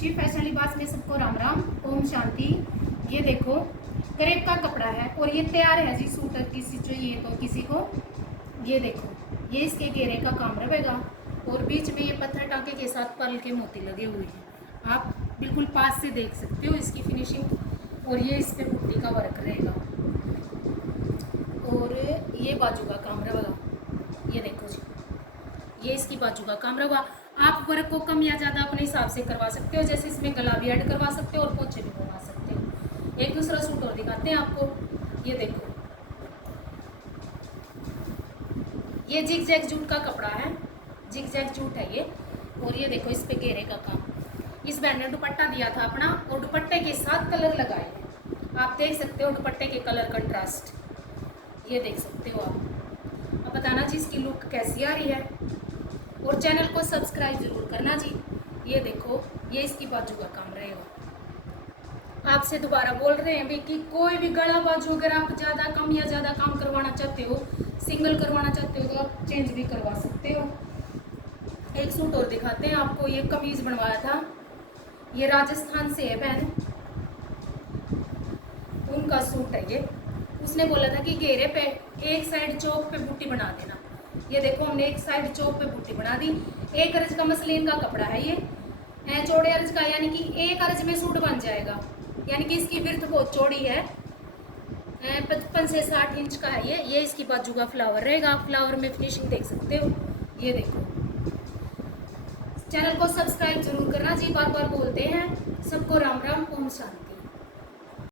जी fashion लिबास में सबको राम राम, ओम शांति। ये देखो क्रेप का कपड़ा है और ये तैयार है जी सूटर किसी चाहिए तो किसी को। ये देखो ये इसके घेरे का काम रहेगा और बीच में ये पत्थर टाँके के साथ पर्ल के मोती लगे हुए हैं। आप बिल्कुल पास से देख सकते हो इसकी फिनिशिंग। और ये इस पे पुट्टी का वर्क रहेगा और ये बाजू का काम रहेगा। ये देखो जी, ये इसकी बाजू का काम रहेगा। आप वर्क को कम या ज़्यादा अपने हिसाब से करवा सकते हो, जैसे इसमें गला भी ऐड करवा सकते हो और पोंचे भी बनवा सकते हो। एक दूसरा सूट और दिखाते हैं आपको। ये देखो ये जिग जैग जूट का कपड़ा है, जिग जैग जूट है ये। और ये देखो इस पे घेरे का काम। इस बहन ने दुपट्टा दिया था अपना और दुपट्टे के साथ कलर लगाए हैं। आप देख सकते हो दुपट्टे के कलर कंट्रास्ट, ये देख सकते हो आप। अब बताना जी इसकी लुक कैसी आ रही है और चैनल को सब्सक्राइब जरूर करना जी। ये देखो ये इसकी बाजू का काम रहेगा। आपसे दोबारा बोल रहे हैं भी कि कोई भी गला बाजू अगर आप ज़्यादा कम या ज़्यादा काम करवाना चाहते हो, सिंगल करवाना चाहते हो तो आप चेंज भी करवा सकते हो। एक सूट और दिखाते हैं आपको। ये कमीज बनवाया था, ये राजस्थान से है बहन, उनका सूट है ये। उसने बोला था कि घेरे पे एक साइड चौक पे बूटी बना देना। ये देखो हमने एक साइड चौक पे बूटी बना दी। एक अर्ज का मसलिन का कपड़ा है ये, चौड़े अर्ज का, यानी कि एक अर्ज में सूट बन जाएगा। यानी कि इसकी विड्थ बहुत चौड़ी है, 55 से 60 इंच का है ये इसकी बाजू का फ्लावर रहेगा। फ्लावर में फिनिशिंग देख सकते हो। ये देखो चैनल को सब्सक्राइब जरूर करना जी, बार बार बोलते हैं। सबको राम राम, ओम शांति।